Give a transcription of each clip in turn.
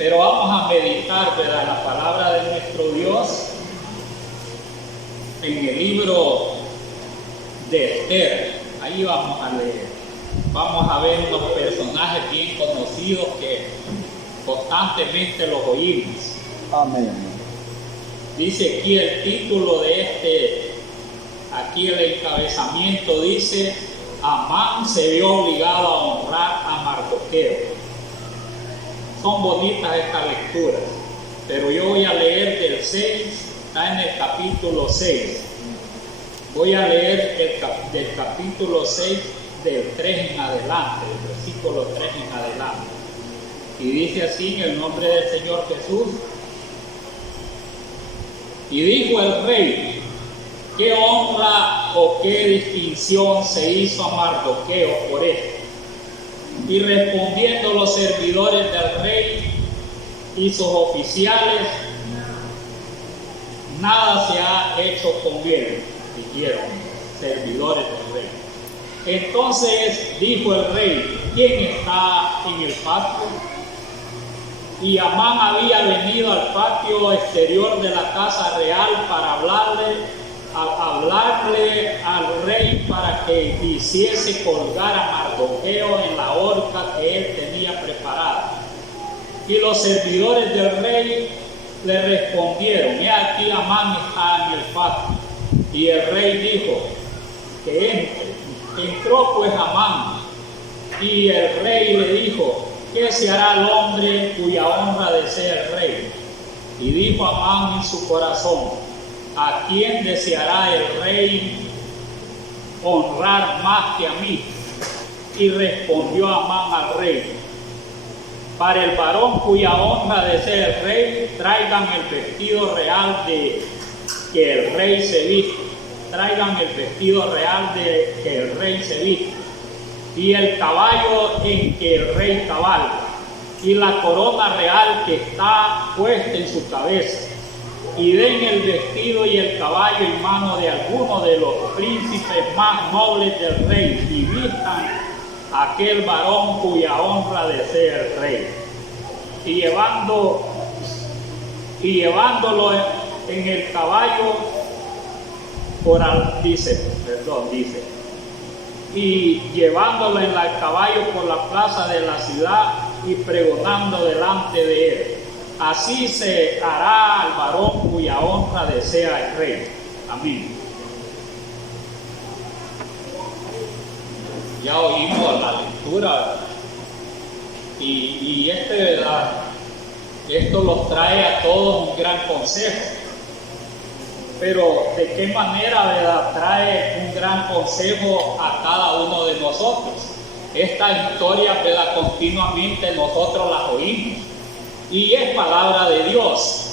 Pero vamos a meditar, ¿verdad?, la palabra de nuestro Dios en el libro de Esther. Ahí vamos a leer. Vamos a ver unos personajes bien conocidos que constantemente los oímos. Amén. Dice aquí el título de aquí el encabezamiento dice: Amán se vio obligado a honrar a Mardoqueo. Son bonitas estas lecturas, pero yo voy a leer del 6, está en el capítulo 6. Voy a leer del capítulo 6, del 3 en adelante, del versículo 3 en adelante. Y dice así en el nombre del Señor Jesús. Y dijo el rey: ¿qué honra o qué distinción se hizo a Mardoqueo por esto? Y respondiendo los servidores del rey y sus oficiales, nada se ha hecho con él, dijeron servidores del rey. Entonces dijo el rey: ¿quién está en el patio? Y Amán había venido al patio exterior de la casa real para hablarle al rey para que hiciese colgar a Mardoqueo en la horca que él tenía preparada. Y los servidores del rey le respondieron: he aquí Amán está en el patio. Y el rey dijo que entre. Entró pues Amán, y el rey le dijo: ¿qué se hará al hombre cuya honra desea el rey? Y dijo Amán en su corazón: ¿a quién deseará el rey honrar más que a mí? Y respondió Amán al rey: para el varón cuya honra desea el rey, traigan el vestido real de que el rey se viste. Traigan el vestido real de que el rey se viste, y el caballo en que el rey cabalga, y la corona real que está puesta en su cabeza. Y den el vestido y el caballo en mano de alguno de los príncipes más nobles del rey, y vistan a aquel varón cuya honra desea el rey. Y llevándolo en el caballo, dice, y llevándolo en el caballo por la plaza de la ciudad y pregonando delante de él. Así se hará al varón cuya honra desea el rey. Amén. Ya oímos la lectura y esto los trae a todos un gran consejo. Pero ¿de qué manera, verdad, trae un gran consejo a cada uno de nosotros? Estas historias, verdad, continuamente nosotros las oímos y es palabra de Dios.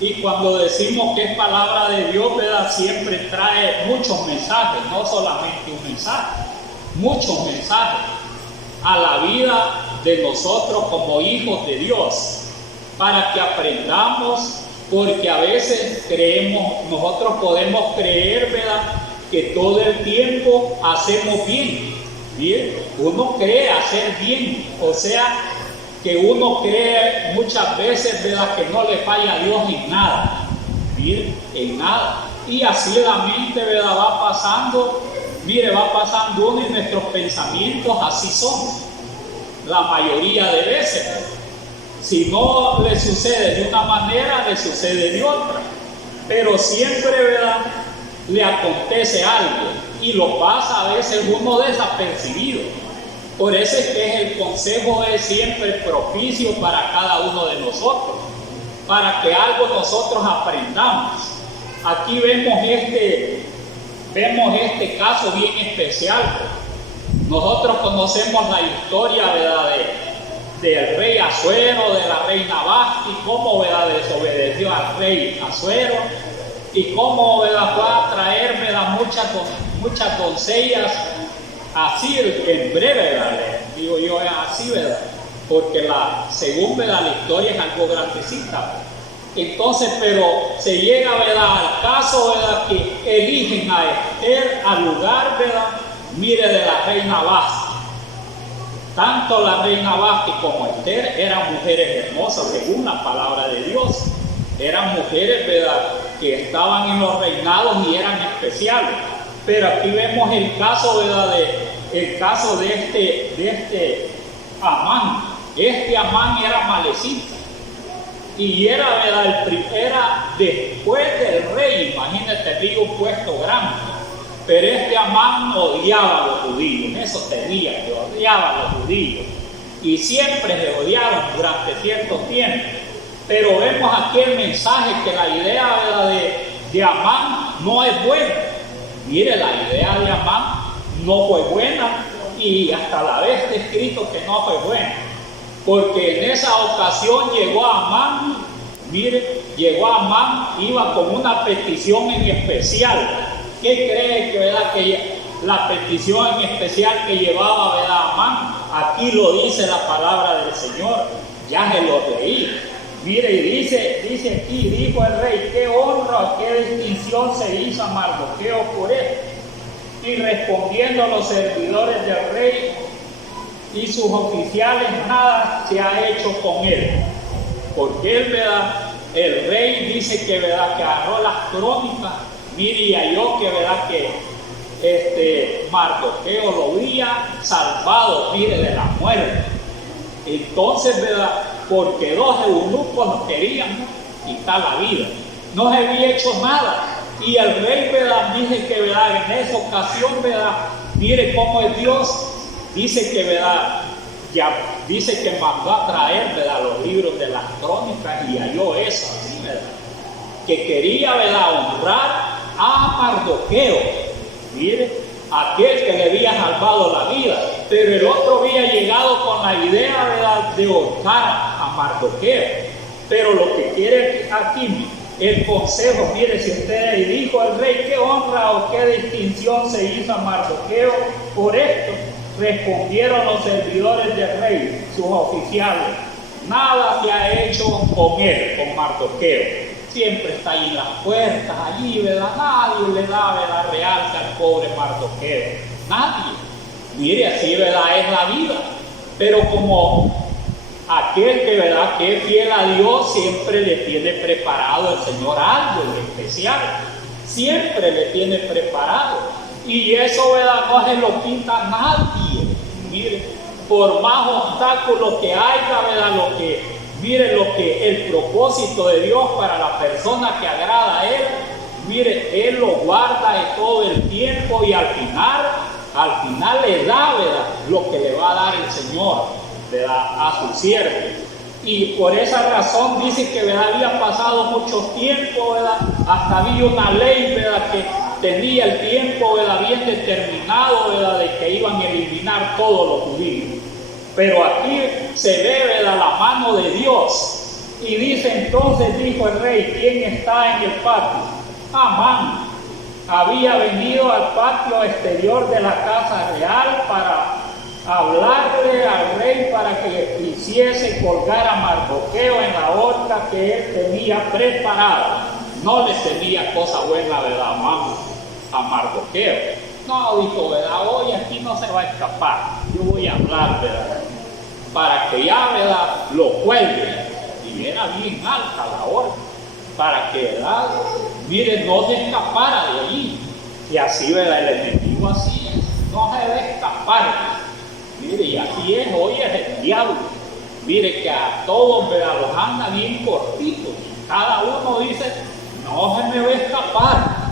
Y cuando decimos que es palabra de Dios, verdad, siempre trae muchos mensajes, no solamente un mensaje, muchos mensajes a la vida de nosotros como hijos de Dios, para que aprendamos. Porque a veces nosotros podemos creer, ¿verdad?, que todo el tiempo hacemos bien. Bien, uno cree hacer bien, o sea, que uno cree muchas veces, ¿verdad?, que no le falla a Dios en nada. Bien, en nada. Y así la mente, ¿verdad?, va pasando uno y nuestros pensamientos así son. La mayoría de veces. Si no le sucede de una manera, le sucede de otra. Pero siempre, ¿verdad?, le acontece algo y lo pasa a veces uno desapercibido. Por eso es que el consejo es siempre propicio para cada uno de nosotros, para que algo nosotros aprendamos. Aquí vemos este caso bien especial. Nosotros conocemos la historia, ¿verdad?, del rey Asuero, de la reina Vasti, cómo, ¿verdad?, desobedeció al rey Asuero y cómo, ¿verdad?, fue a traer, ¿verdad?, muchas doncellas así en breve, ¿verdad?, digo yo así, ¿verdad?, porque según, ¿verdad?, la historia es algo grandecita. Entonces, pero se llega, ¿verdad?, al caso, ¿verdad?, que eligen a Esther al lugar, ¿verdad?, mire, de la reina Vasti. Tanto la reina Vasti como Esther eran mujeres hermosas según la palabra de Dios. Eran mujeres, ¿verdad?, que estaban en los reinados y eran especiales. Pero aquí vemos el caso, ¿verdad?, de este Amán. Este Amán era malecita. Y era, ¿verdad?, era después del rey. Imagínate, digo, un puesto grande. Pero este Amán odiaba a los judíos. Eso tenía, que odiaba a los judíos. Y siempre se odiaron durante cierto tiempo. Pero vemos aquí el mensaje que la idea, ¿verdad?, de Amán no es buena. Mire, la idea de Amán no fue buena y hasta la vez está escrito que no fue buena. Porque en esa ocasión llegó Amán, mire, iba con una petición en especial. ¿Qué cree que, ¿verdad?, que la petición en especial que llevaba, ¿verdad?, Amán? Aquí lo dice la palabra del Señor. Ya se lo leí. Mire, y dice aquí, dijo el rey: qué honra, qué distinción se hizo a Mardoqueo por esto. Y respondiendo los servidores del rey y sus oficiales, nada se ha hecho con él. Porque él, ¿verdad?, el rey dice que, ¿verdad?, que agarró las crónicas, mire, y halló que, ¿verdad?, que Mardoqueo lo había salvado, mire, de la muerte. Entonces, ¿verdad?, porque dos eunucos no querían quitar la vida, no se había hecho nada. Y el rey, ¿verdad?, dice que, ¿verdad?, en esa ocasión, ¿verdad?, mire cómo es Dios. Dice que, ¿verdad?, dice que mandó a traer, ¿verdad?, los libros de las crónicas y halló eso, así, ¿verdad?, que quería, ¿verdad?, honrar a Mardoqueo, mire, aquel que le había salvado la vida. Pero el otro había llegado con la idea, ¿verdad?, de ahorcar a Mardoqueo. Pero lo que quiere aquí el consejo, mire, si usted dijo el rey: qué honra o qué distinción se hizo a Mardoqueo por esto. Respondieron los servidores del rey, sus oficiales: nada se ha hecho con él, con Mardoqueo. Siempre está ahí en las puertas, allí, ¿verdad? Nadie le da, ¿verdad?, realza al pobre Mardoqueo. Nadie. Mire, así, ¿verdad?, es la vida. Pero como aquel que, ¿verdad?, que es fiel a Dios, siempre le tiene preparado el Señor algo en especial. Siempre le tiene preparado. Y eso, ¿verdad?, no se lo quita nadie. Mire, por más obstáculos que haya, ¿verdad?, mire lo que el propósito de Dios para la persona que agrada a Él, mire, Él lo guarda de todo el tiempo y al final le da, ¿verdad?, lo que le va a dar el Señor, ¿verdad?, a su siervo. Y por esa razón dice que, ¿verdad?, había pasado mucho tiempo, ¿verdad?, hasta había una ley, ¿verdad?, que tenía el tiempo, ¿verdad?, bien determinado, ¿verdad?, de que iban a eliminar todos los judíos. Pero aquí se ve, ¿verdad?, la mano de Dios. Y dice entonces, dijo el rey: ¿quién está en el patio? Amán había venido al patio exterior de la casa real para hablarle al rey para que hiciese colgar a Mardoqueo en la horca que él tenía preparada. No le tenía cosa buena, ¿verdad?, Amán a Mardoqueo. No, dijo, ¿verdad?, hoy aquí no se va a escapar. Yo voy a hablar, ¿verdad?, para que ya, ¿verdad?, lo cuelguen. Y era bien alta la horca, para que, ¿verdad?, mire, no se escapara de allí. Y así, ¿verdad?, el enemigo así es, no se debe escapar. Mire, y así es, hoy es el diablo. Mire que a todos, ¿verdad?, los anda bien cortitos. Cada uno dice: no se me va a escapar.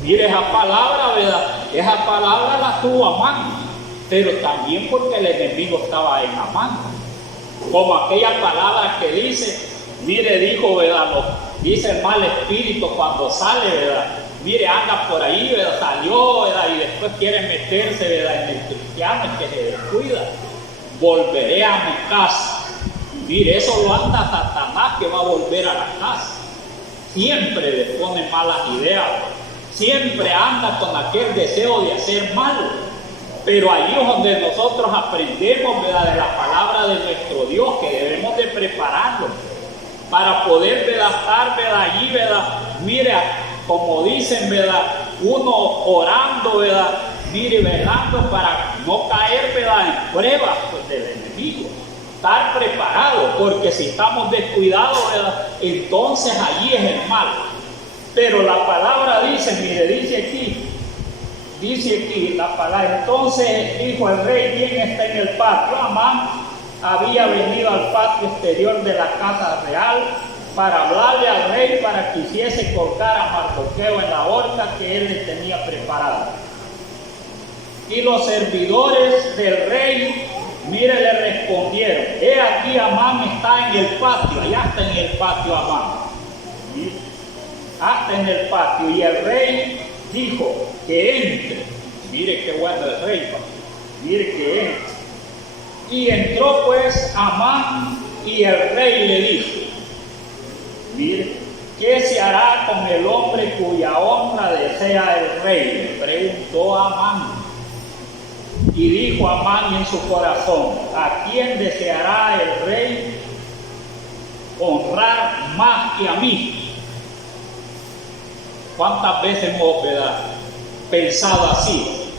Mire, esa palabra, ¿verdad?, esa palabra la tuvo Amán, pero también porque el enemigo estaba en Amán. Como aquella palabra que dice, mire, dijo, ¿verdad?, dice el mal espíritu cuando sale, ¿verdad?, mire, anda por ahí, ¿verdad?, salió, ¿verdad?, y después quiere meterse, ¿verdad?, en el cristiano que se descuida. Volveré a mi casa. Mire, eso lo anda Satanás, que va a volver a la casa. Siempre le pone malas ideas. Siempre anda con aquel deseo de hacer mal. Pero allí es donde nosotros aprendemos, ¿verdad?, de la palabra de nuestro Dios, que debemos de prepararnos para poder, ¿verdad?, estar, ¿verdad?, allí, ¿verdad?, mira, como dicen, ¿verdad?, uno orando, ¿verdad?, mire, velando para no caer, ¿verdad?, en pruebas, pues, del enemigo. Estar preparado, porque si estamos descuidados, ¿verdad?, entonces allí es el mal. Pero la palabra dice, mire, dice aquí la palabra. Entonces dijo el rey: ¿quién está en el patio? Amán había venido al patio exterior de la casa real para hablarle al rey para que hiciese colgar a Mardoqueo en la horca que él le tenía preparada. Y los servidores del rey, mire, le respondieron: he aquí, Amán está en el patio. Allá está en el patio Amán, hasta en el patio. Y el rey dijo que entre. Mire qué bueno el rey, mire que entre. Y entró pues Amán, y el rey le dijo: mire, ¿qué se hará con el hombre cuya honra desea el rey?, le preguntó Amán. Y dijo Amán en su corazón: ¿a quién deseará el rey honrar más que a mí? ¿Cuántas veces hemos, ¿verdad?, pensado así?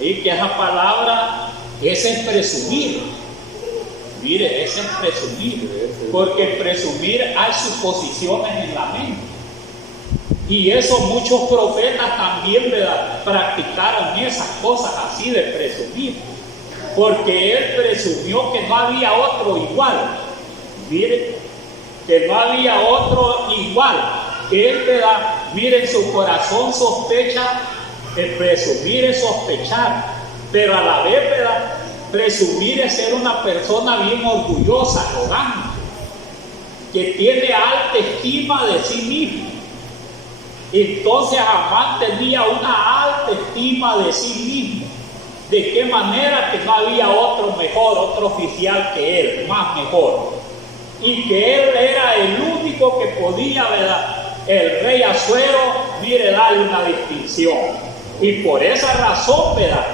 Y que esa palabra es en presumir. Mire, es en presumir, porque en presumir hay suposiciones en la mente. Y eso muchos profetas también, ¿verdad?, practicaron esas cosas así de presumir, porque él presumió que no había otro igual. Mire, que no había otro igual. Que él, ¿verdad?, mire, en su corazón sospecha. El presumir es sospechar, pero a la vez, ¿verdad?, presumir es ser una persona bien orgullosa, arrogante, que tiene alta estima de sí mismo. Entonces Amán tenía una alta estima de sí mismo. ¿De qué manera? Que no había otro mejor, otro oficial que él, más mejor. Y que él era el único que podía, ¿verdad?, el rey Asuero, mire, darle una distinción. Y por esa razón, ¿verdad?,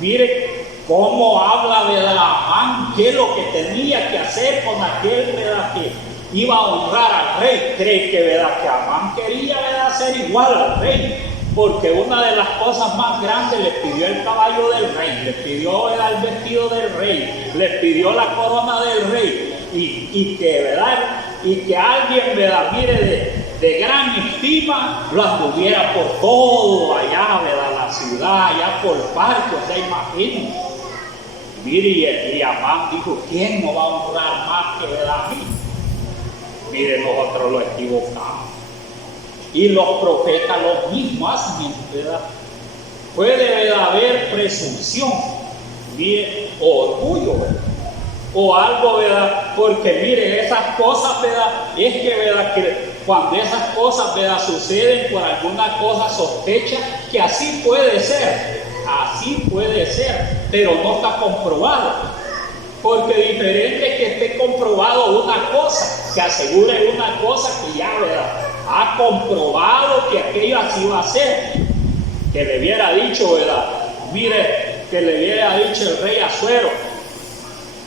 mire cómo habla, ¿verdad?, Amán, qué es lo que tenía que hacer con aquel, ¿verdad?, que iba a honrar al rey. Cree que, ¿verdad?, que Amán quería, ¿verdad?, ser igual al rey, porque una de las cosas más grandes le pidió el caballo del rey, le pidió, ¿verdad?, el vestido del rey, le pidió la corona del rey, y que, ¿verdad?, y que alguien, ¿verdad?, mire, de gran estima, lo anduviera por todo allá, ¿verdad?, la ciudad, allá por parques, o sea, imagínense. Mire, y Amán dijo: ¿quién no va a honrar más que, ¿verdad?, a mí? Mire, nosotros lo equivocamos. Y los profetas lo mismo hacen, ¿verdad? Puede, ¿verdad?, haber presunción, mire, orgullo, ¿verdad?, o algo, ¿verdad?, porque mire, esas cosas, ¿verdad?, es que, ¿verdad?, que cuando esas cosas, ¿verdad?, suceden por alguna cosa sospecha, que así puede ser, pero no está comprobado. Porque diferente es que esté comprobado una cosa, que asegure una cosa que ya, ¿verdad?, ha comprobado que aquello así va a ser. Que le hubiera dicho, ¿verdad?, mire, que le hubiera dicho el rey Asuero: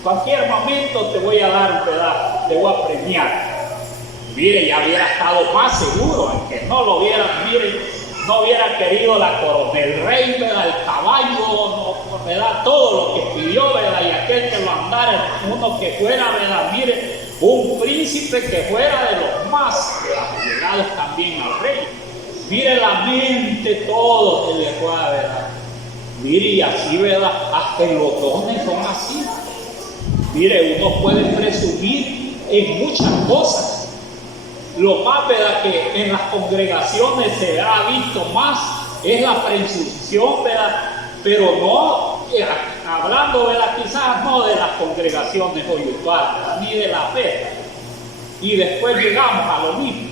cualquier momento te voy a dar, ¿verdad?, te voy a premiar. Mire, ya hubiera estado más seguro en que no lo hubiera, mire, no hubiera querido la corona, el rey, ¿verdad?, el caballo, no, ¿verdad?, todo lo que pidió, ¿verdad?, y aquel que lo andara, uno que fuera, ¿verdad?, mire, un príncipe que fuera de los más, ¿verdad?, llegados también al rey. Mire, la mente, todo se le fue, ¿verdad? Mire, y así, ¿verdad?, hasta los dones son así. Mire, uno puede presumir en muchas cosas. Lo más, ¿verdad?, que en las congregaciones se ha visto más es la presunción, ¿verdad?, pero no, hablando, ¿verdad?, quizás no de las congregaciones hoy usuales, ni de la fe. Y después llegamos a lo mismo.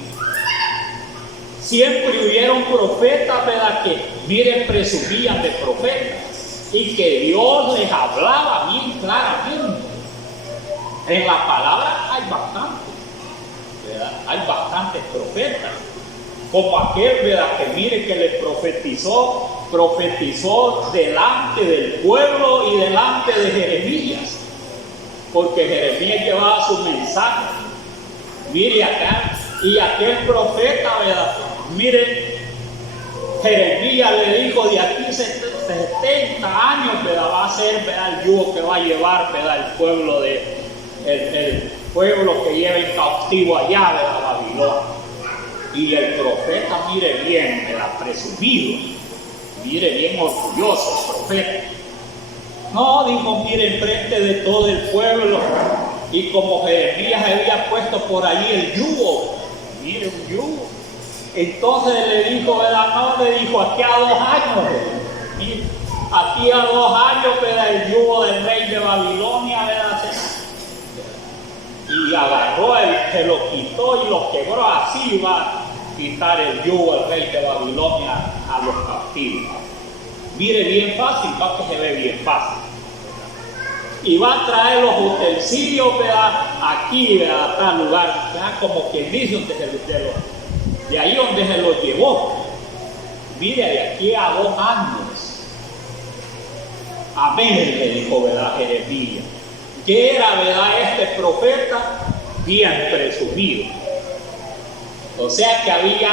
Siempre hubieron profetas, ¿verdad?, que, miren, presumían de profetas y que Dios les hablaba bien claramente. En la palabra hay bastantes, ¿verdad?, hay bastantes profetas, como aquel, ¿verdad?, que mire que le profetizó delante del pueblo y delante de Jeremías, porque Jeremías llevaba su mensaje. Mire acá, y aquel profeta, ¿verdad?, mire, Jeremías le dijo: de aquí 70 años, ¿verdad? Va a ser, ¿verdad?, el yugo que va a llevar, ¿verdad?, el pueblo que lleva en cautivo allá, ¿verdad?, Babilonia. Y el profeta, mire bien, ¿verdad?, presumido, mire bien orgulloso el profeta. No, dijo, mire, enfrente de todo el pueblo, y como Jeremías había puesto por allí el yugo, mire, un yugo. Entonces le dijo, ¿verdad? No, le dijo, aquí a 2 años, mire, aquí a 2 años, ¿verdad?, el yugo del rey de Babilonia, ¿verdad?, y agarró, se lo quitó y lo quebró. Así va a quitar el yugo al rey de Babilonia a los cautivos. Mire, bien fácil, va, que se ve bien fácil. Y va a traer los utensilios, ¿verdad?, aquí, ¿verdad?, a tal lugar, ¿verdad?, como quien dice, de ahí donde se los llevó. Mire, de aquí a 2 años. Amén, le dijo, ¿verdad?, Jeremías. Que era, ¿verdad?, este profeta bien presumido. O sea que había,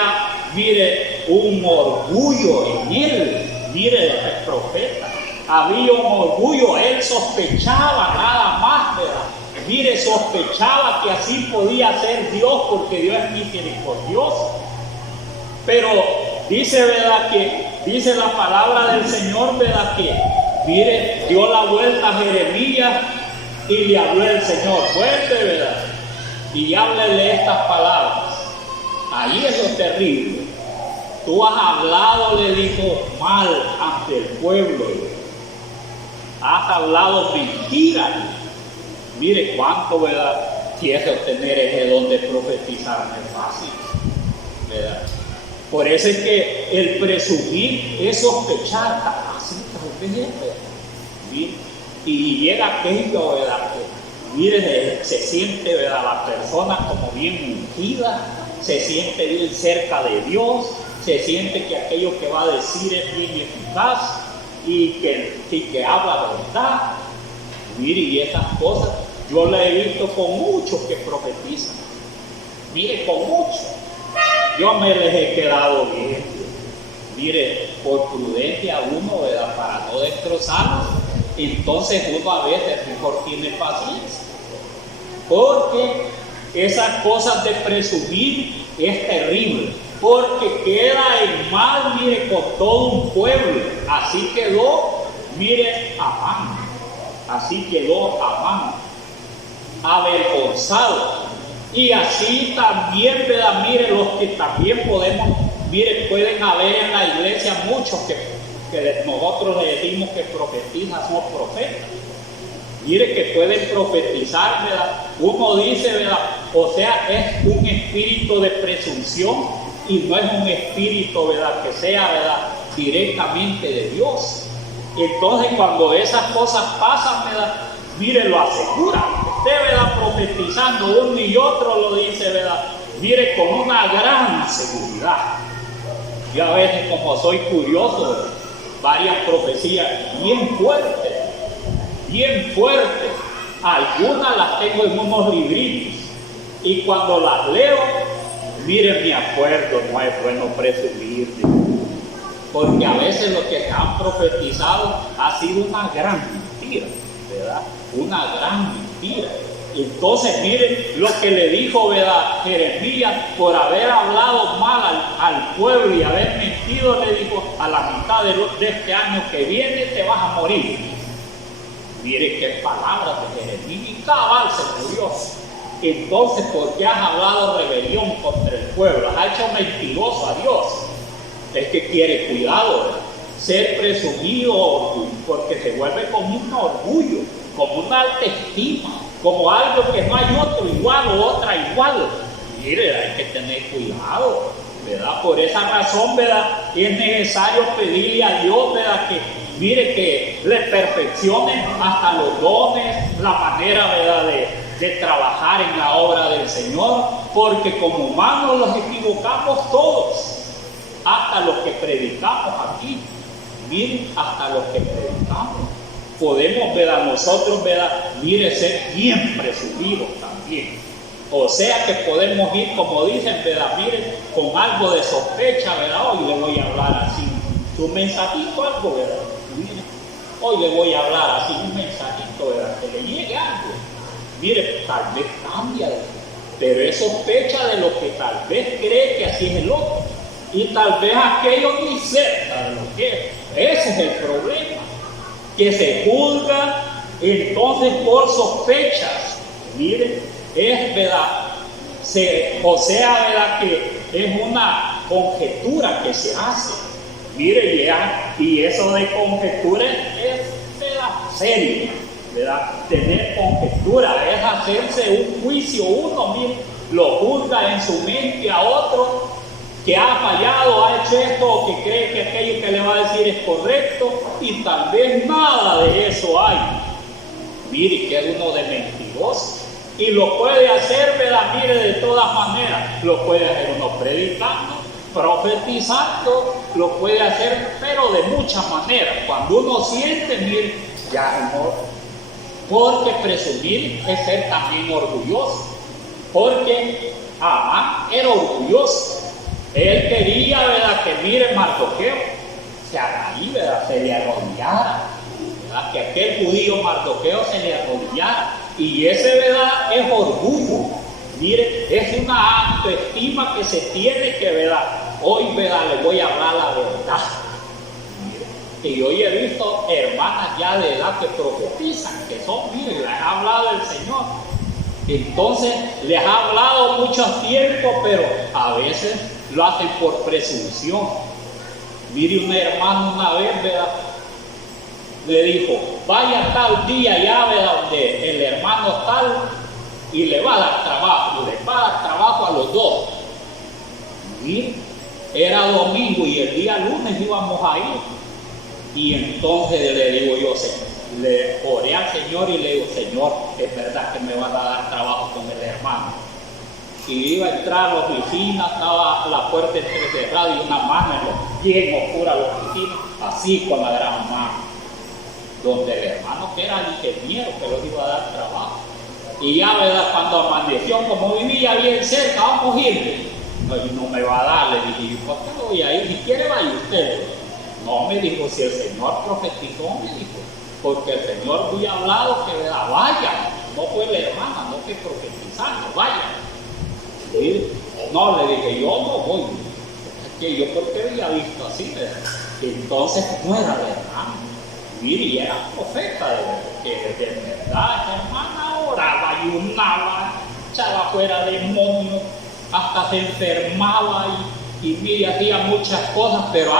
mire, un orgullo en él, mire, de este profeta. Había un orgullo, él sospechaba nada más, ¿verdad? Mire, sospechaba que así podía ser Dios, porque Dios es misericordioso. Pero dice, ¿verdad?, que dice la palabra del Señor, ¿verdad?, que, mire, dio la vuelta a Jeremías y le habló el Señor, vuelve, ¿verdad?, y háblele estas palabras. Ahí es lo terrible. Tú has hablado, le dijo, mal ante el pueblo. Has hablado mentira. Mire cuánto, ¿verdad?, quiere obtener ese don de profetizar, no es fácil, ¿verdad? Por eso es que el presumir es sospechar, así tal vez, ¿verdad? ¿Sí? Y llega aquello, ¿verdad?, que, mire, se siente, ¿verdad?, la persona como bien ungida, se siente bien cerca de Dios, se siente que aquello que va a decir es bien eficaz y que habla verdad. Mire, y esas cosas yo las he visto con muchos que profetizan. Mire, con muchos. Yo me les he quedado bien. Mire, por prudencia uno, ¿verdad?, para no destrozarlos, entonces uno a veces mejor tiene paciencia. Porque esas cosas de presumir es terrible. Porque queda en mal, mire, con todo un pueblo. Así quedó, mire, Amán. Así quedó Amán, avergonzado. Y así también, ¿verdad?, mire, los que también podemos, mire, pueden haber en la iglesia muchos que nosotros le decimos que profetizan, somos profetas. Mire, que pueden profetizar, ¿verdad? Uno dice, ¿verdad?, o sea, es un espíritu de presunción y no es un espíritu, ¿verdad?, que sea, ¿verdad?, directamente de Dios. Entonces, cuando esas cosas pasan, ¿verdad?, mire, lo asegura. Usted, ¿verdad?, profetizando uno y otro lo dice, ¿verdad?, mire, con una gran seguridad. Yo a veces, como soy curioso, ¿verdad?, varias profecías bien fuertes, algunas las tengo en unos libritos y cuando las leo, mire, me acuerdo, no es bueno presumir, porque a veces lo que se han profetizado ha sido una gran mentira, ¿verdad? Una gran mentira. Entonces, mire lo que le dijo, ¿verdad?, Jeremías, por haber hablado mal al pueblo y haber mentido, le dijo, a la mitad de este año que viene te vas a morir. Mire qué palabras de Jeremías, y cabal se murió. Entonces, ¿por qué has hablado rebelión contra el pueblo? Has hecho mentiroso a Dios. Es que quiere cuidado, ¿verdad?, ser presumido, porque se vuelve como un orgullo, como una alta estima, como algo que no hay otro igual o otra igual. Mire, hay que tener cuidado, ¿verdad? Por esa razón, ¿verdad?, es necesario pedirle a Dios, ¿verdad?, que, mire, que le perfeccione hasta los dones, la manera, ¿verdad?, de trabajar en la obra del Señor, porque como humanos los equivocamos todos, hasta los que predicamos aquí. Miren, hasta los que predicamos podemos, ¿verdad?, nosotros, ¿verdad?, mire, ser bien presumidos también. O sea que podemos ir, como dicen, ¿verdad?, miren, con algo de sospecha, ¿verdad?, hoy le voy a hablar así, su mensajito, algo, ¿verdad?, hoy le voy a hablar así un mensajito, ¿verdad? Que le llegue algo. Mire, tal vez cambia, pero es sospecha de lo que tal vez cree que así es el otro. Y tal vez aquello ni cerca de lo que es. Ese es el problema, que se juzga entonces por sospechas. Mire, es verdad, o sea, verdad que es una conjetura que se hace. Mire, ya, y eso de conjetura es verdad, serio, ¿verdad? Tener conjetura es hacerse un juicio uno mismo, lo juzga en su mente a otro que ha fallado, ha hecho esto, o que cree que aquello que le va a decir es correcto, y tal vez nada de eso hay. Mire, que es uno de mentiroso, y lo puede hacer, ¿verdad? Mire, de todas maneras, lo puede hacer uno predicando, profetizando, lo puede hacer, pero de muchas maneras. Cuando uno siente, mire, ya no, porque presumir es ser también orgulloso, porque Amán era orgulloso. Él quería, ¿verdad?, que mire Mardoqueo, que a ahí, ¿verdad?, se le arrodillara, ¿verdad?, que aquel judío Mardoqueo se le arrodillara. Y ese, ¿verdad?, es orgullo. Mire, es una autoestima que se tiene que, ¿verdad? Hoy, ¿verdad?, le voy a hablar la verdad. Mire, y hoy he visto hermanas ya de edad que profetizan, que son, mire, les ha hablado el Señor. Entonces, les ha hablado mucho tiempo, pero a veces lo hacen por presunción. Mire, un hermano una vez, ¿verdad?, le dijo, vaya tal día ya, ¿verdad?, donde el hermano tal, y le va a dar trabajo, a los dos. Y era domingo y el día lunes íbamos a ir. Y entonces le digo yo, le oré al Señor y le digo, Señor, es verdad que me van a dar trabajo con el hermano. Y iba a entrar a la oficina, estaba la puerta entrecerrada y una mano bien oscura la oficina, así con la gran mano, donde el hermano que era el ingeniero que los iba a dar trabajo. Y ya, ¿verdad?, cuando amaneció, como vivía bien cerca, vamos a ir. No me va a dar, le dije, ¿por qué no voy a ir? Si quiere, vaya usted. No, me dijo, si el Señor profetizó, me dijo, porque el Señor muy hablado que, ¿verdad?, vaya. No fue la hermana, no que profetizando, vaya. ¿Sí? No, le dije, yo no voy. Es que yo porque había visto así, ¿verdad? Entonces, no era verdad. Mire, y era profeta, que de verdad esa hermana oraba, ayunaba, echaba fuera demonios, hasta se enfermaba y mire, hacía muchas cosas, pero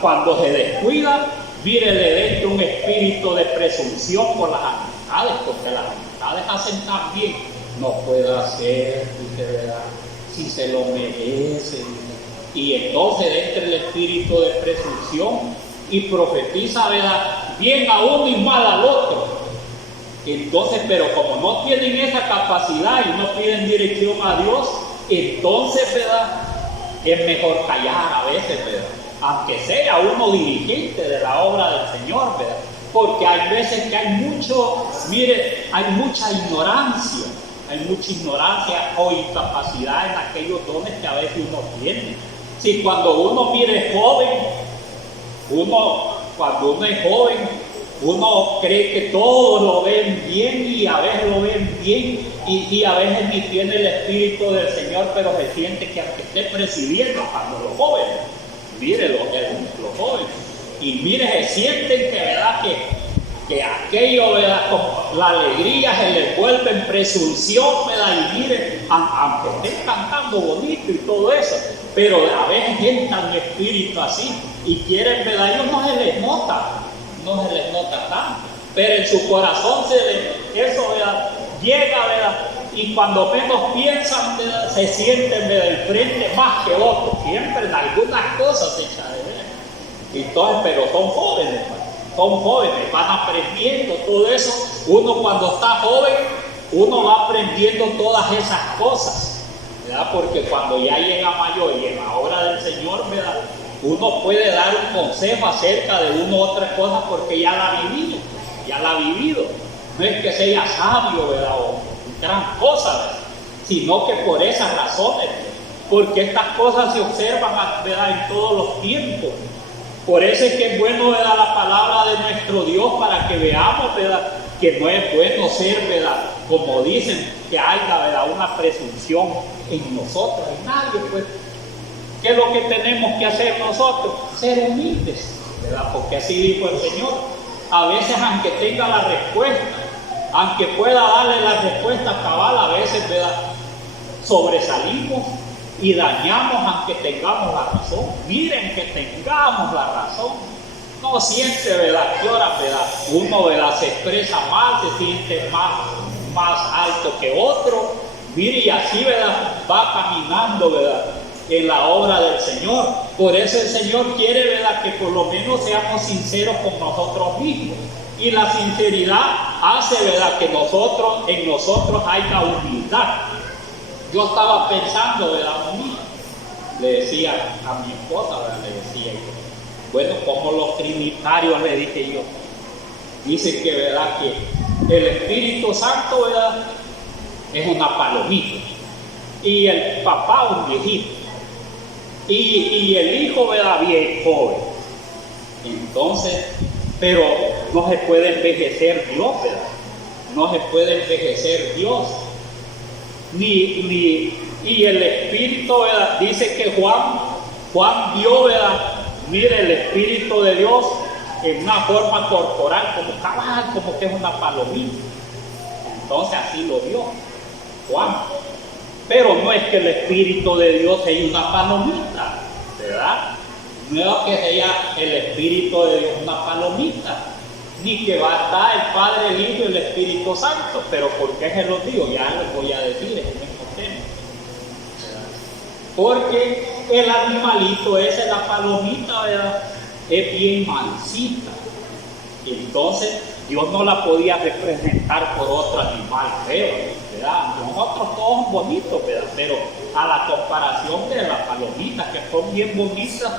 cuando se descuida, mire, le dentro un espíritu de presunción por las amistades, porque las amistades hacen tan bien, no puede hacer, dice, ¿verdad?, si se lo merece. Y entonces entra el espíritu de presunción y profetiza, ¿verdad?, bien a uno y mal al otro. Entonces, pero como no tienen esa capacidad y no piden dirección a Dios, entonces, ¿verdad?, es mejor callar a veces, ¿verdad?, aunque sea uno dirigente de la obra del Señor, ¿verdad?, porque hay veces que hay mucho, mire, hay mucha ignorancia o incapacidad en aquellos dones que a veces uno tiene. Si cuando uno, mire, es joven, cuando uno es joven, uno cree que todos lo ven bien y a veces lo ven bien y a veces ni tiene el Espíritu del Señor, pero se siente que aunque esté presidiendo cuando los jóvenes, mire los jóvenes, y mire, se sienten que, ¿verdad?, que aquello, ¿verdad?, con la alegría se les vuelve en presunción, ¿verdad?, y mire, aunque estén cantando bonito y todo eso, pero a veces entran en espíritu así y quieren, ¿verdad?, ellos no se les nota tanto, pero en su corazón eso, ¿verdad?, llega, ¿verdad?, y cuando menos piensan, ¿verdad?, se sienten, ¿verdad?, el frente más que otros, siempre en algunas cosas se echa de ver. Entonces, pero son jóvenes, van aprendiendo todo eso. Uno cuando está joven, uno va aprendiendo todas esas cosas, ¿verdad?, porque cuando ya llega mayor y en la obra del Señor, ¿verdad?, uno puede dar un consejo acerca de una u otra cosa porque ya la ha vivido. No es que sea sabio, ¿verdad?, o gran cosa, ¿verdad?, sino que por esas razones, porque estas cosas se observan, ¿verdad?, en todos los tiempos. Por eso es que es bueno, ¿verdad?, la palabra de nuestro Dios, para que veamos, ¿verdad?, que no es bueno ser, ¿verdad?, como dicen, que haya, ¿verdad?, una presunción en nosotros, en nadie, pues. ¿Qué es lo que tenemos que hacer nosotros? Ser humildes, ¿verdad? Porque así dijo el Señor. A veces, aunque tenga la respuesta, aunque pueda darle la respuesta cabal, a veces, ¿verdad?, sobresalimos y dañamos aunque tengamos la razón. Miren que tengamos la razón. No siente, ¿verdad?, que ahora, ¿verdad?, uno, ¿verdad?, se expresa mal, se siente más alto que otro. Mire, y así, ¿verdad?, va caminando, ¿verdad?, en la obra del Señor. Por eso el Señor quiere, ¿verdad?, que por lo menos seamos sinceros con nosotros mismos. Y la sinceridad hace, ¿verdad?, que en nosotros haya humildad. Yo estaba pensando, ¿verdad?, le decía a mi esposa, ¿verdad?, le decía yo, bueno, como los trinitarios, le dije yo, dicen que, ¿verdad?, que el Espíritu Santo, ¿verdad?, es una palomita, y el papá un viejito, y el hijo, ¿verdad?, bien joven. Entonces, pero no se puede envejecer Dios, ¿verdad? No se puede envejecer Dios. Y el Espíritu, ¿verdad?, dice que Juan vio, ¿verdad?, mire, el Espíritu de Dios en una forma corporal, como cabal, como que es una palomita. Entonces así lo vio Juan. Pero no es que el Espíritu de Dios sea una palomita, ¿verdad? No es que sea el Espíritu de Dios una palomita, ni que va a estar el Padre, el Hijo y el Espíritu Santo. Pero ¿por qué se los digo? Ya les voy a decir en el mismo tema. Porque el animalito ese, la palomita, ¿verdad?, es bien mansita. Entonces Dios no la podía representar por otro animal feo, ¿verdad? Nosotros todos son bonitos, ¿verdad? Pero a la comparación de las palomitas, que son bien bonitas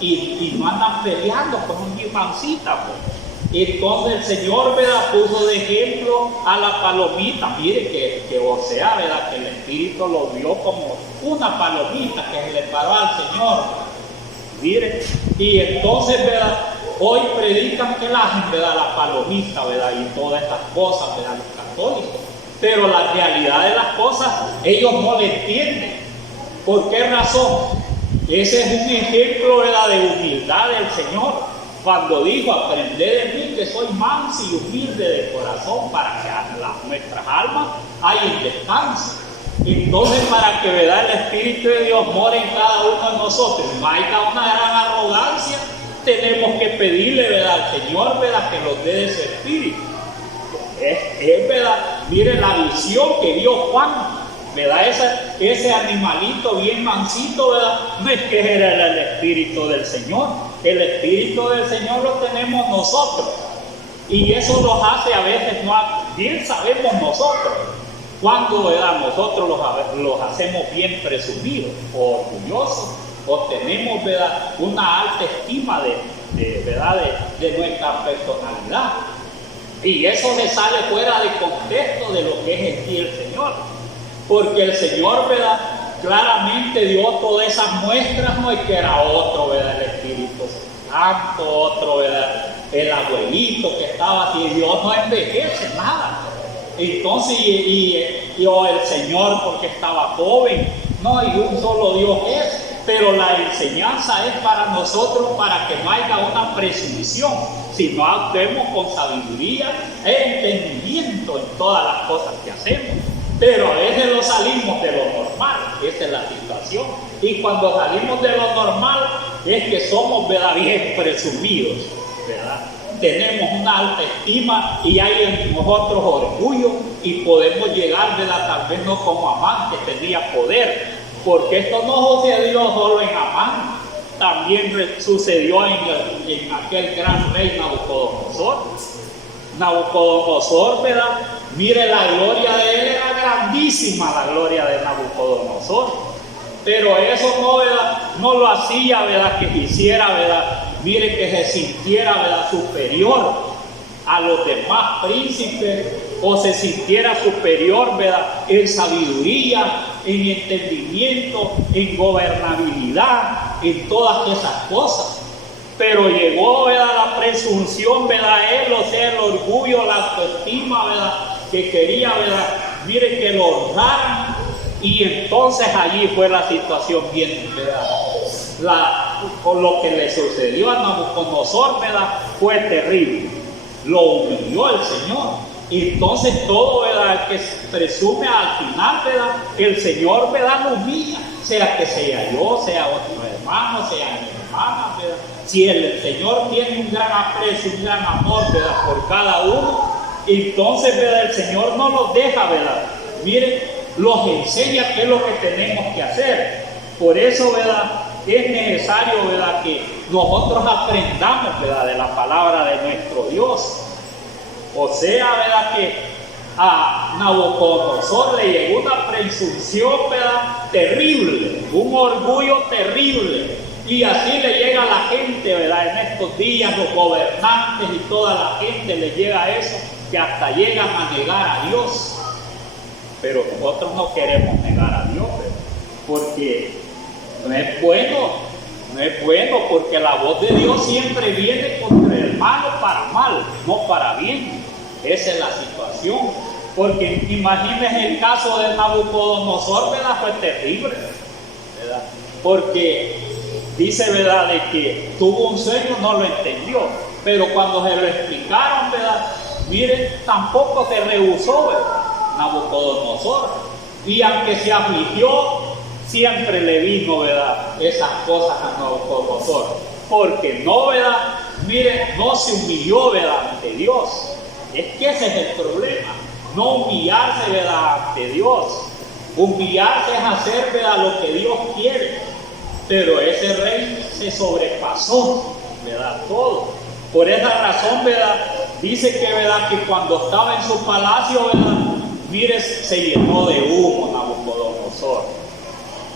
y no andan peleando, pues son bien mansitas, pues. Entonces el Señor, ¿verdad?, puso de ejemplo a la palomita. Mire que o sea, ¿verdad?, que el Espíritu lo vio como una palomita que se le paró al Señor. Mire, y entonces, ¿verdad?, hoy predican que la hacen, ¿verdad?, la palomita, ¿verdad?, y todas estas cosas, ¿verdad?, los católicos. Pero la realidad de las cosas ellos no le entienden. ¿Por qué razón? Ese es un ejemplo, ¿verdad?, de humildad del Señor. Cuando dijo, aprended de mí que soy manso y humilde de corazón, para que nuestras almas hayan descanso. Entonces, para que, ¿verdad?, el Espíritu de Dios more en cada uno de nosotros, no haya una gran arrogancia, tenemos que pedirle, ¿verdad?, al Señor, ¿verdad?, que nos dé ese Espíritu. Es verdad, mire la visión que vio Juan, ¿verdad? Ese animalito bien mansito, ¿verdad? No es que era el Espíritu del Señor. El Espíritu del Señor lo tenemos nosotros. Y eso nos hace a veces, no bien sabemos nosotros, cuando, ¿verdad?, nosotros los hacemos bien presumidos o orgullosos, o tenemos, ¿verdad?, una alta estima ¿verdad?, de nuestra personalidad. Y eso se sale fuera de contexto de lo que es en sí el Señor. Porque el Señor, ¿verdad?, claramente dio todas esas muestras, no es que era otro, ¿verdad?, el Espíritu Santo, otro, ¿verdad?, el abuelito que estaba así. Dios no envejece nada. Entonces, o el Señor porque estaba joven, no, y un solo Dios es. Pero la enseñanza es para nosotros, para que no haya una presunción, sino actuemos con sabiduría e entendimiento en todas las cosas que hacemos. Pero a veces no salimos de lo normal, esa es la situación. Y cuando salimos de lo normal es que somos, ¿verdad?, bien presumidos, ¿verdad? Tenemos una alta estima y hay en nosotros orgullo y podemos llegar, ¿verdad?, tal vez no como Amán, que tenía poder. Porque esto no sucedió solo en Amán, también sucedió en aquel gran rey Nabucodonosor. Nabucodonosor, ¿verdad? Mire, la gloria de él era grandísima, la gloria de Nabucodonosor. Pero eso no, ¿verdad?, no lo hacía, ¿verdad?, que quisiera, ¿verdad?, mire, que se sintiera, ¿verdad?, superior a los demás príncipes, o se sintiera superior, ¿verdad?, en sabiduría, en entendimiento, en gobernabilidad, en todas esas cosas. Pero llegó, ¿verdad?, la presunción, ¿verdad?, él, o sea, el orgullo, la autoestima, ¿verdad?, que quería, ¿verdad?, mire, que lo honraran. Y entonces allí fue la situación bien, ¿verdad? Con lo que le sucedió a Nabucodonosor, ¿verdad?, fue terrible. Lo humilló el Señor. Y entonces todo, ¿verdad?, que presume al final, ¿verdad?, que el Señor, ¿verdad?, lo humilla. Sea que sea yo, sea otro hermano, sea mi hermana, ¿verdad? Si el Señor tiene un gran aprecio, un gran amor, ¿verdad?, por cada uno, entonces, ¿verdad?, el Señor no los deja, ¿verdad? Miren, los enseña qué es lo que tenemos que hacer. Por eso, ¿verdad?, es necesario, ¿verdad?, que nosotros aprendamos, ¿verdad?, de la palabra de nuestro Dios. O sea, ¿verdad?, que a Nabucodonosor le llegó una presunción, ¿verdad?, terrible, un orgullo terrible. Y así le llega a la gente, ¿verdad?, en estos días, los gobernantes y toda la gente le llega eso, que hasta llegan a negar a Dios. Pero nosotros no queremos negar a Dios, ¿verdad?, porque no es bueno, porque la voz de Dios siempre viene contra el malo para mal, no para bien. Esa es la situación. Porque imagínense el caso de Nabucodonosor, ¿verdad?, fue terrible, ¿verdad? Porque dice, ¿verdad?, de que tuvo un sueño, no lo entendió, pero cuando se lo explicaron, ¿verdad?, miren, tampoco se rehusó, ¿verdad?, Nabucodonosor. Y aunque se afligió, siempre le vino, ¿verdad?, esas cosas a Nabucodonosor. Porque no, ¿verdad?, miren, no se humilló, ¿verdad?, ante Dios. Es que ese es el problema. No humillarse, ¿verdad?, ante Dios. Humillarse es hacer, ¿verdad?, lo que Dios quiere. Pero ese rey se sobrepasó, ¿verdad?, todo. Por esa razón, ¿verdad?, dice que, ¿verdad?, que cuando estaba en su palacio, ¿verdad?, mire, se llenó de humo Nabucodonosor.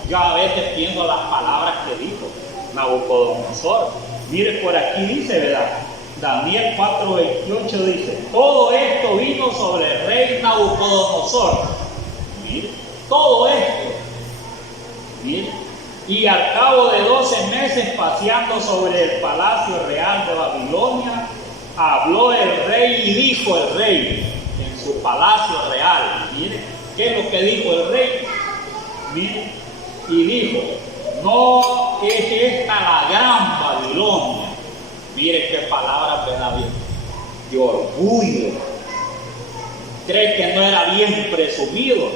Yo a veces pienso las palabras que dijo Nabucodonosor. Mire, por aquí dice, ¿verdad?, Daniel 4:28 dice: todo esto vino sobre el rey Nabucodonosor. Mire, todo esto. Mire, y al cabo de 12 meses paseando sobre el palacio real de Babilonia, habló el rey y dijo el rey en su palacio real. Mire, ¿qué es lo que dijo el rey? Mire, y dijo: no es esta la gran Babilonia. Mire qué palabras, ¿verdad?, de orgullo. Cree que no era bien presumido,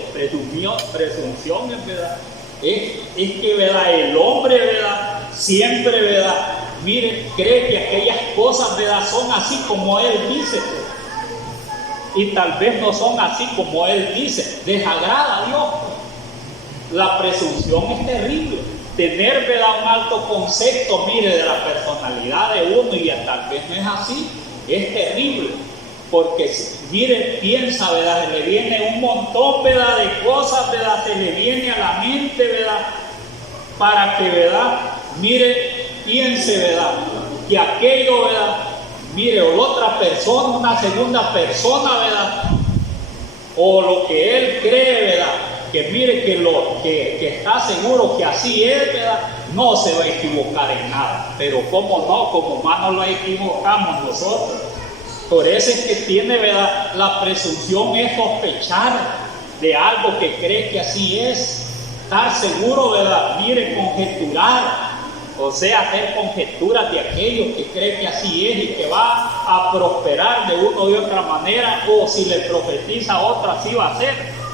presunción, ¿verdad? Es que, ¿verdad?, el hombre, ¿verdad?, siempre, ¿verdad?, mire, cree que aquellas cosas, ¿verdad?, son así como él dice, ¿verdad?, y tal vez no son así como él dice, desagrada a Dios. La presunción es terrible. Tener, ¿verdad?, un alto concepto, mire, de la personalidad de uno, y tal vez no es así, es terrible. Porque, mire, piensa, ¿verdad?, se le viene un montón, ¿verdad?, de cosas, ¿verdad?, se le viene a la mente, ¿verdad?, para que, ¿verdad?, mire, piense, ¿verdad?, que aquello, ¿verdad?, mire, o otra persona, una segunda persona, ¿verdad?, o lo que él cree, ¿verdad?, que mire que está seguro que así es, ¿verdad?, no se va a equivocar en nada. Pero cómo no, como más nos lo equivocamos nosotros. Por eso es que tiene, ¿verdad?, la presunción es sospechar de algo que cree que así es. Estar seguro, ¿verdad?, mire, conjeturar, o sea, hacer conjeturas de aquello que cree que así es y que va a prosperar de una u otra manera, o si le profetiza otra, así va a ser.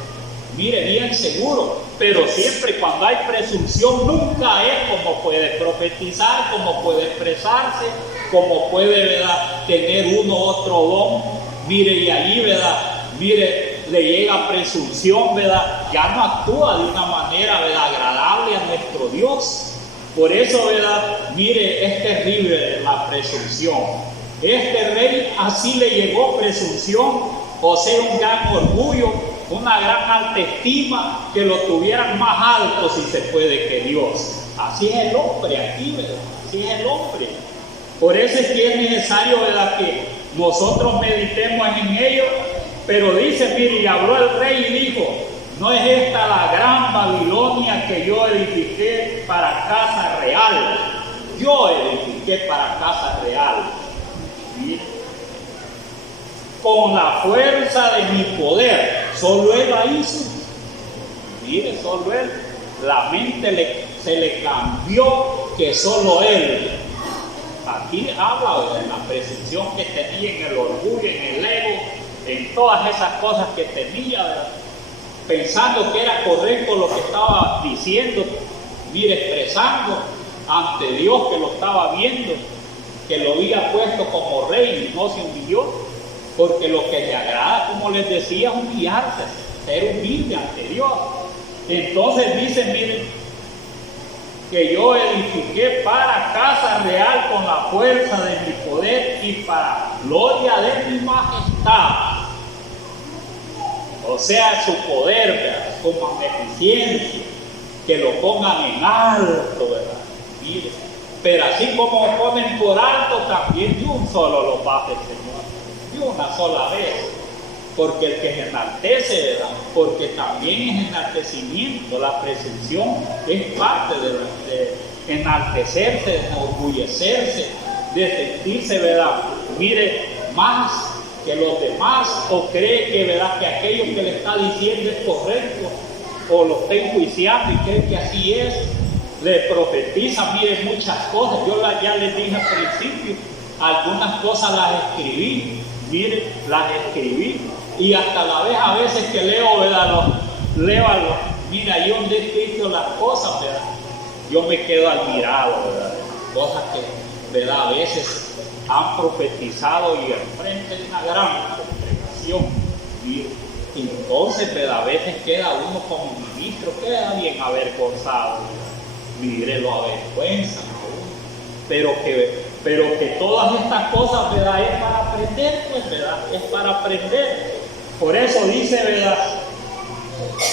Mire, bien seguro, pero siempre cuando hay presunción nunca es como puede profetizar, como puede expresarse, como puede, ¿verdad?, tener uno u otro don. Mire, y allí, ¿verdad?, mire, le llega presunción, ¿verdad?, ya no actúa de una manera, ¿verdad?, agradable a nuestro Dios. Por eso, ¿verdad?, mire, es terrible la presunción. Este rey así le llegó presunción, o sea, un gran orgullo, una gran alta estima, que lo tuvieran más alto, si se puede, que Dios. Así es el hombre aquí, ¿verdad?, así es el hombre. Por eso es que es necesario, ¿verdad?, que nosotros meditemos en ello. Pero dice, mire, y habló el rey y dijo: no es esta la gran Babilonia que yo edifiqué para casa real. Yo edifiqué. edifiqué para casa real. Mire, con la fuerza de mi poder, solo Él la hizo. Mire, solo Él, la mente se le cambió, que solo Él. Aquí habla de la presunción que tenía, en el orgullo, en el ego, en todas esas cosas que tenía, ¿verdad? Pensando que era correcto lo que estaba diciendo, mire, expresando ante Dios que lo estaba viendo, que lo había puesto como rey y no se humilló, porque lo que le agrada, como les decía, es humillarse, ser humilde ante Dios. Entonces dice, miren, que yo edifiqué para casa real con la fuerza de mi poder y para gloria de mi majestad. O sea, su poder, ¿verdad? Su magnificencia, que lo pongan en alto, ¿verdad? Mire, pero así como ponen por alto, también de un solo lo baja el Señor, de una sola vez. Porque el que se enaltece, ¿verdad? Porque también es enaltecimiento, la presunción es parte de enaltecerse, de enorgullecerse, de sentirse, ¿verdad? Mire, más que los demás, o cree que, ¿verdad?, que aquello que le está diciendo es correcto, o lo está enjuiciando y cree que así es. Le profetiza, mire, muchas cosas. Yo ya les dije al principio, algunas cosas las escribí, mire, las escribí. Y hasta la vez a veces que leo, ¿verdad? Mira, ahí donde he escrito las cosas, ¿verdad? Yo me quedo admirado, ¿verdad? Cosas que, ¿verdad?, a veces han profetizado y enfrente de una gran congregación. Y entonces, ¿verdad?, a veces queda uno como ministro, queda bien avergonzado. Mire, lo avergüenzan a uno. Pero que todas estas cosas, ¿verdad?, es para aprender, pues, ¿verdad? Es para aprender. Por eso dice, ¿verdad?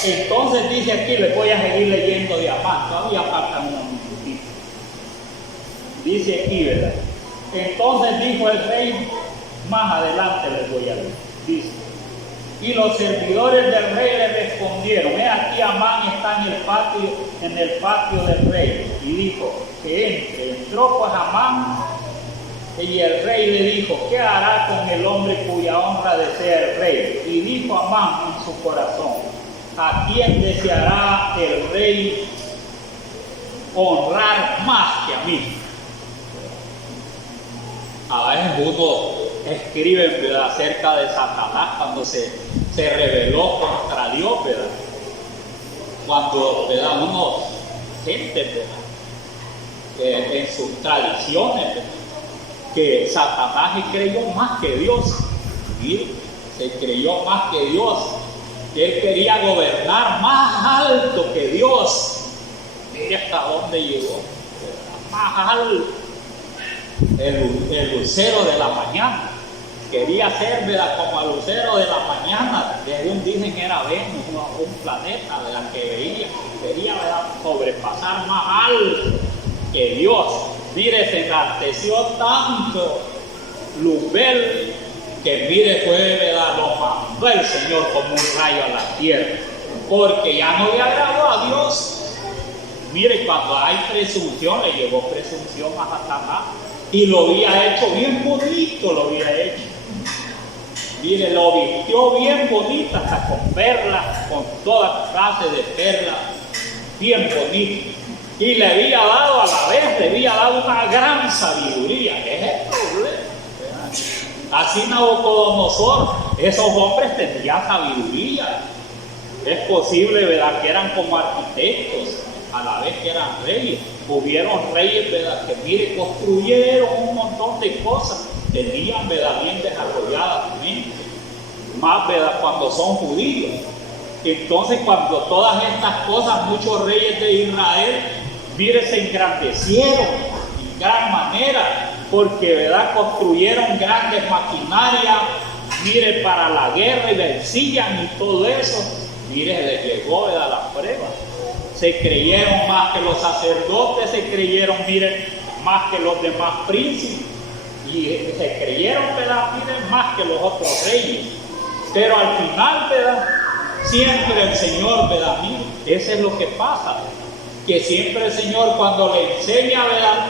Entonces dice aquí, les voy a seguir leyendo de Amán, todavía faltan unos minutitos. Dice aquí, ¿verdad? Entonces dijo el rey, más adelante les voy a leer, dice, y los servidores del rey le respondieron, he aquí Amán está en el patio del rey, y dijo, que entre. Entró pues Amán, y el rey le dijo, ¿qué hará con el hombre cuya honra desea el rey? Y dijo Amán en su corazón, ¿a quién deseará el rey honrar más que a mí? A veces uno escribe, ¿verdad?, acerca de Satanás cuando se rebeló contra Dios, ¿verdad? Cuando, ¿verdad?, uno siente, ¿verdad?, en sus tradiciones, ¿verdad?, que Satanás se creyó más que Dios. ¿Sí? Se creyó más que Dios. Él quería gobernar más alto que Dios. Mire hasta dónde llegó. Más alto. El lucero de la mañana. Quería ser, ¿verdad?, como el lucero de la mañana. Según dicen era Venus, un planeta, ¿verdad?, que quería, ¿verdad?, sobrepasar más alto que Dios. Mire, se enalteció tanto Luzbel que, mire, fue, ¿verdad?, lo mandó el Señor como un rayo a la tierra, porque ya no le agradó a Dios. Mire, cuando hay presunción, le llegó presunción a Satanás y lo había hecho bien bonito, lo había hecho. Mire, lo vistió bien bonito, hasta con perlas, con toda clase de perlas, bien bonito. Y le había dado a la vez, le había dado una gran sabiduría, que es el problema. Así Nabucodonosor, esos hombres tenían sabiduría. Es posible, ¿verdad?, que eran como arquitectos, a la vez que eran reyes. Hubieron reyes, ¿verdad?, que, mire, construyeron un montón de cosas, tenían, ¿verdad?, bien desarrolladas mente. Más, ¿verdad?, cuando son judíos. Entonces, cuando todas estas cosas, muchos reyes de Israel, mire, se engrandecieron en gran manera, porque, ¿verdad?, construyeron grandes maquinarias, mire, para la guerra y vencían y todo eso. Mire, les llegó, ¿verdad?, la prueba. Se creyeron más que los sacerdotes, se creyeron, mire, más que los demás príncipes, y se creyeron, ¿verdad?, mire, más que los otros reyes. Pero al final, ¿verdad?, siempre el Señor, ¿verdad?, mire, eso es lo que pasa. Que siempre el Señor, cuando le enseña, ¿verdad?,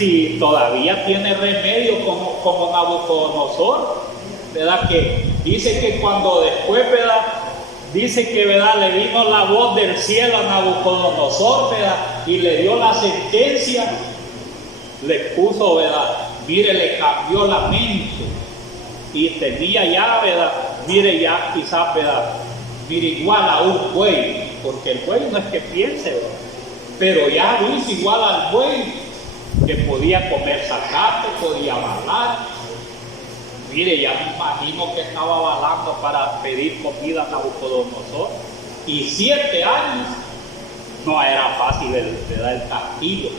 si todavía tiene remedio como Nabucodonosor, ¿verdad? Que dice que cuando después, ¿verdad? Dice que, ¿verdad? Le vino la voz del cielo a Nabucodonosor, ¿verdad? Y le dio la sentencia, le puso, ¿verdad? Mire, le cambió la mente y tenía ya, ¿verdad? Mire, ya quizás, ¿verdad? Mire, igual a un buey, porque el buey no es que piense, ¿verdad? Pero ya hizo igual al buey, que podía comer zacate, podía balar. Mire, ya me imagino que estaba balando para pedir comida a Nabucodonosor. Y 7 años no era fácil el castigo.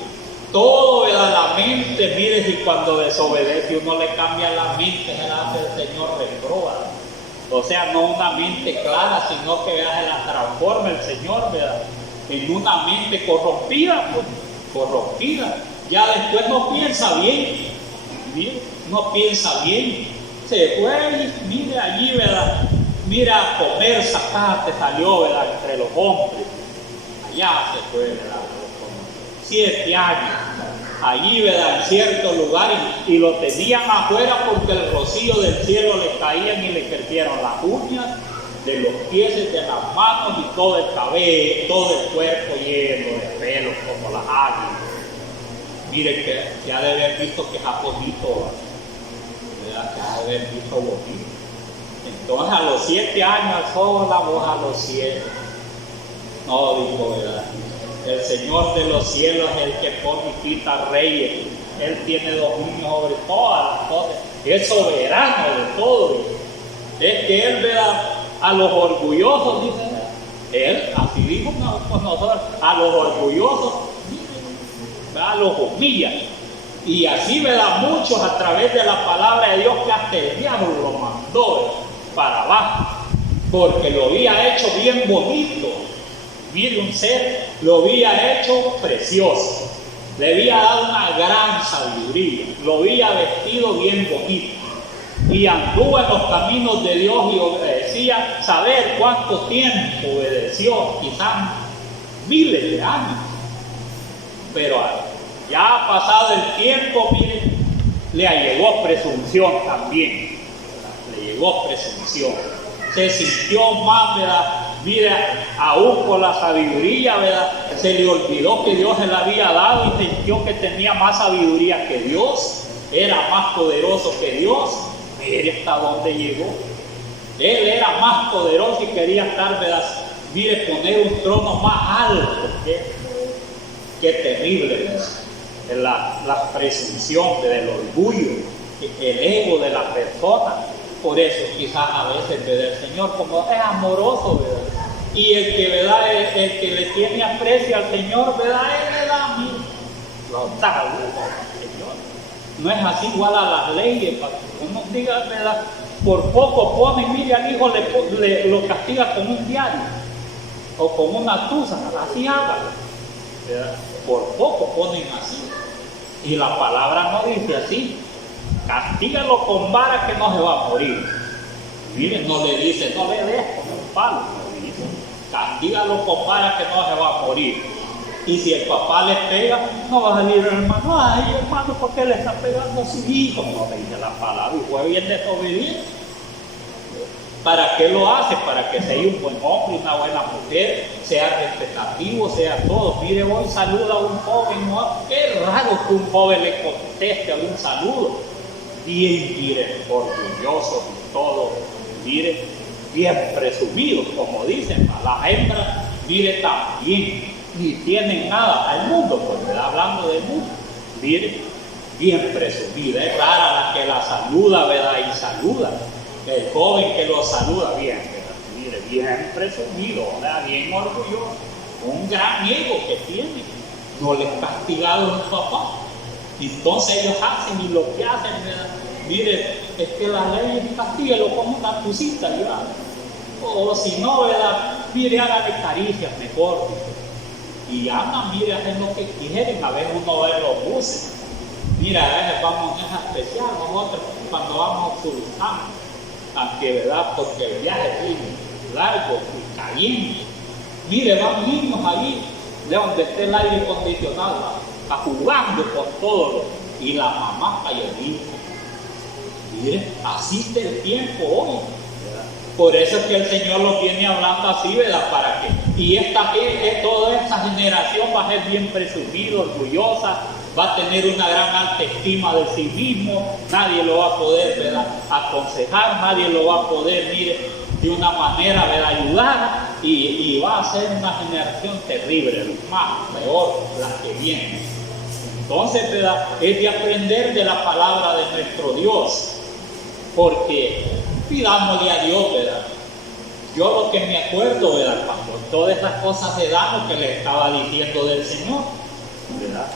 Todo, ¿verdad? La mente, mire, si cuando desobedece uno le cambia la mente, ¿verdad? El Señor reproba. O sea, no una mente clara, sino que, ¿verdad? Se la transforma el Señor, ¿verdad? En una mente corrompida, pues, corrompida. Ya después no piensa bien, mire, no piensa bien. Se fue y mire allí, ¿verdad? Mira, a comer zacate salió, ¿verdad? Entre los hombres. Allá se fue, ¿verdad? 7 años. Allí, ¿verdad? En cierto lugar y lo tenían afuera porque el rocío del cielo le caían y le crecieron las uñas de los pies, de las manos y todo el cabello, todo el cuerpo lleno de pelos como las águilas. Mire que ya debe haber visto que es bonito, ¿verdad? Ya debe haber visto bonito. Entonces a los 7 años alzó la voz a los cielos. No, dijo, ¿verdad? El Señor de los cielos es el que pone y quita reyes. Él tiene dominio sobre todas las cosas. Es soberano de todo. Es que Él, ¿verdad? A los orgullosos, dice Él, así dijo nosotros, a los orgullosos, ¿verdad? Los humilla. Y así, ¿verdad? Muchos a través de la palabra de Dios que hasta el diablo lo mandó, ¿verdad? Para abajo, porque lo había hecho bien bonito. Mire, un ser lo había hecho precioso, le había dado una gran sabiduría, lo había vestido bien bonito y anduvo en los caminos de Dios y obedecía. Saber cuánto tiempo obedeció, quizás miles de años, pero ya ha pasado el tiempo, mire, le llegó presunción también, le llegó presunción, se sintió más, ¿verdad? Mira, aún con la sabiduría, ¿verdad? Se le olvidó que Dios se la había dado y sintió que tenía más sabiduría que Dios, era más poderoso que Dios. Mire hasta dónde llegó. Él era más poderoso y quería estar, ¿verdad? Mire, poner un trono más alto. Qué terrible, ¿verdad? La presunción del orgullo, el ego de la persona. Por eso quizás a veces, ¿verdad? El Señor como es amoroso, ¿verdad? Y el que, ¿verdad? El que le tiene aprecio al Señor, ¿verdad? Él le da mil. Lo da Señor. No es así igual a las leyes, para que uno diga, ¿verdad? Por poco pone, mire al hijo lo castiga con un diario o con una tusa, así haga, ¿verdad? Por poco ponen así. Y la palabra no dice así. Castígalo con vara que no se va a morir. Miren, no le dice, no le des con un palo, no dice, castígalo con vara que no se va a morir. Y si el papá le pega, no va a salir el hermano, ay hermano, ¿por qué le está pegando a su hijo? No le dice la palabra y fue bien desobediente. ¿Para qué lo hace? Para que sea un buen hombre, una buena mujer, sea respetativo, sea todo. Mire, hoy saluda a un joven, ¿no? Qué raro que un joven le conteste a un saludo. Bien, mire, orgullosos y todo, mire, bien presumidos, como dicen, las hembras, mire, también, ni tienen nada al mundo, pues, ¿verdad? Hablando del mundo, mire, bien presumida, es rara la que la saluda, ¿verdad? Y saluda, el joven que lo saluda, bien, ¿verdad? Mire, bien presumido, ¿verdad? Bien orgulloso, un gran ego que tiene, no les castigado a los papás. Entonces ellos hacen y lo que hacen, ¿verdad? Mire, es que la ley castíguelo con una cosita, ¿verdad? O si no, ¿verdad? Mire, hágale caricias mejor. Y andan, mire, hacen lo que quieren. A veces uno ve los buses. Mira, a veces vamos en esa especial, nosotros cuando vamos a Sultán, aunque, ¿verdad? Porque el viaje es largo y caliente. Mire, van niños ahí, de donde esté el aire acondicionado, jugando con todo. Y la mamá calladita. Mire, así está el tiempo hoy. Por eso es que el Señor los viene hablando así, ¿verdad? Para que, y toda esta generación va a ser bien presumida, orgullosa, va a tener una gran alta estima de sí mismo, nadie lo va a poder, ¿verdad?, aconsejar, nadie lo va a poder, mire, de una manera, ¿verdad?, ayudar, y va a ser una generación terrible, más, peor, la que viene. Entonces, ¿verdad?, es de aprender de la palabra de nuestro Dios, porque pidámosle a Dios, ¿verdad? Yo lo que me acuerdo, ¿verdad?, cuando todas estas cosas se dan, lo que le estaba diciendo del Señor, ¿verdad?,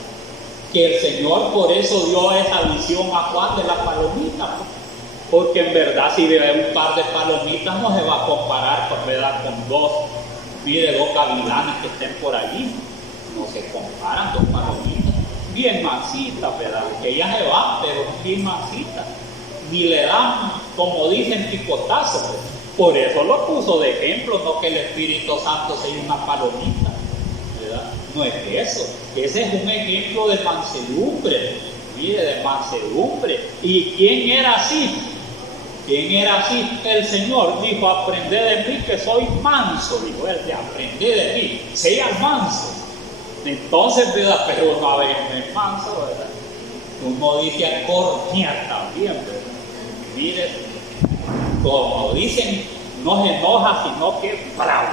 que el Señor por eso dio esa visión a Juan de la palomita, porque en verdad si ve un par de palomitas no se va a comparar con, ¿verdad?, con dos gavilanes que estén por allí, no se comparan dos palomitas, bien mansitas, ¿verdad?, que ellas se van, pero bien mansitas, ni le dan, como dicen, picotazos, ¿verdad? Por eso lo puso de ejemplo, no que el Espíritu Santo sea una palomita, ¿verdad? No es eso, ese es un ejemplo de mansedumbre, mire, de mansedumbre. ¿Y quién era así? ¿Quién era así? El Señor dijo: aprended de mí que soy manso, dijo él, aprended de mí, sea manso. Entonces, ¿verdad?, pero no es manso, ¿verdad? Uno dice acornear también, ¿verdad? Mire, como dicen, no se enoja, sino que es bravo.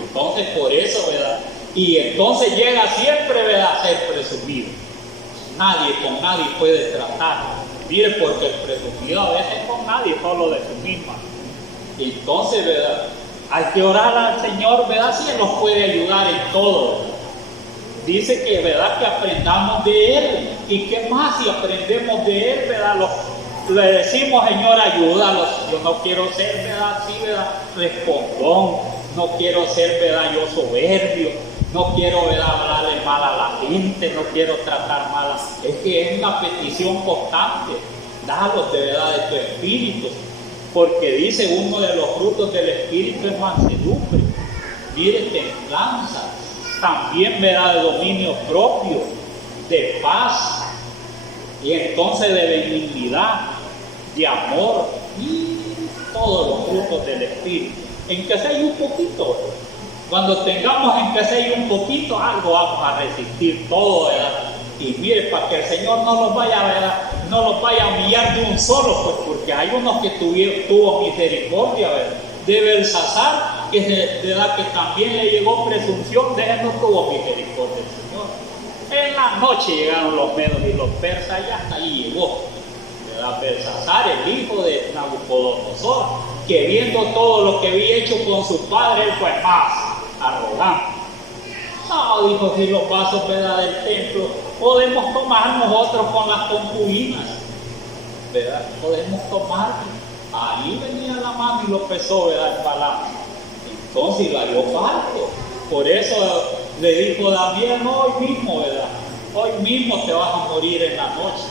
Entonces, por eso, ¿verdad? Y entonces llega siempre, ¿verdad?, a ser presumido. Nadie con nadie puede tratar. Mire, porque el presumido a veces con nadie, solo de su misma. Entonces, ¿verdad?, hay que orar al Señor, ¿verdad?, si Él nos puede ayudar en todo, ¿verdad? Dice que, ¿verdad?, que aprendamos de Él. ¿Y qué más si aprendemos de Él, ¿verdad? Le decimos: Señor, ayúdalos. Yo no quiero ser, ¿verdad?, así, ¿verdad?, respondón. No quiero ser, ¿verdad?, yo soberbio. No quiero, ¿verdad?, hablarle mal a la gente. No quiero tratar mal. Es que es una petición constante. Dalos de verdad de tu espíritu. Porque dice, uno de los frutos del espíritu es mansedumbre. Mire, templanza. También, ¿verdad?, de dominio propio, de paz, y entonces de benignidad, de amor, y todos los frutos del Espíritu. En que sea un poquito, cuando tengamos en que sea un poquito, algo vamos a resistir todo, ¿verdad? Y mire, para que el Señor no los vaya, ¿verdad?, no los vaya a humillar de un solo, pues, porque hay unos que tuvo misericordia, ¿verdad?, de Belsasar, ¿verdad?, que también le llegó presunción, de él no tuvo misericordia el Señor. En la noche llegaron los medos y los persas, y hasta ahí llegó, ¿verdad?, Belsasar, el hijo de Nabucodonosor, que viendo todo lo que había hecho con su padre, él fue más arrogante. No, dijo, si los vasos, ¿verdad?, del templo podemos tomar nosotros con las concubinas, ¿verdad?, podemos tomar. Ahí venía la mano y lo pesó, ¿verdad?, el balance. Entonces lo halló falto. Por eso le dijo Daniel: no, hoy mismo, ¿verdad?, hoy mismo te vas a morir en la noche.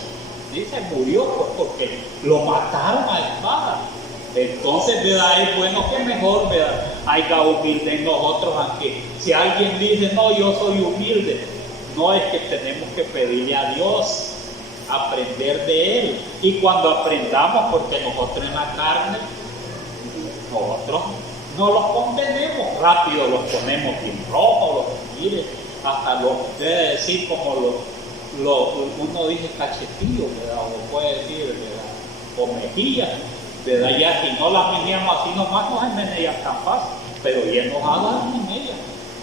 Dice, murió porque lo mataron a espada. Entonces, ¿verdad?, es bueno que mejor, ¿verdad?, haya humilde en nosotros, aunque si alguien dice: no, yo soy humilde, no, es que tenemos que pedirle a Dios, aprender de Él. Y cuando aprendamos, porque nosotros en la carne, nosotros no los condenemos, rápido los ponemos bien rojos, mire, hasta los debe decir como uno dice cachetillo, ¿verdad?, o puede decir, ¿verdad?, o mejillas, ¿verdad? Ya si no las meneamos así nomás, no se menean tan fácil, pero ya enojadas las meneas,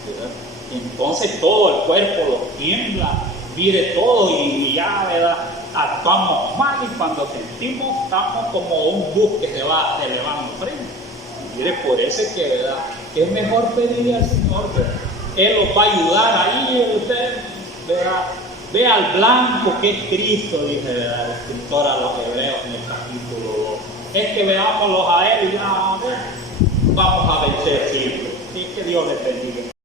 ¿verdad? Entonces todo el cuerpo lo tiembla, mire todo, y ya, ¿verdad?, actuamos mal, y cuando sentimos, estamos como un bus que se le va un freno. Mire, por eso es que, ¿verdad?, es mejor pedirle al Señor, ¿verdad? Él los va a ayudar ahí, usted, ¿verdad?, ve al blanco que es Cristo, dice, ¿verdad?, el escritor a los Hebreos en el capítulo 2. Es que veámoslos a Él y ya, vamos a vencer siempre. Así que Dios les bendiga.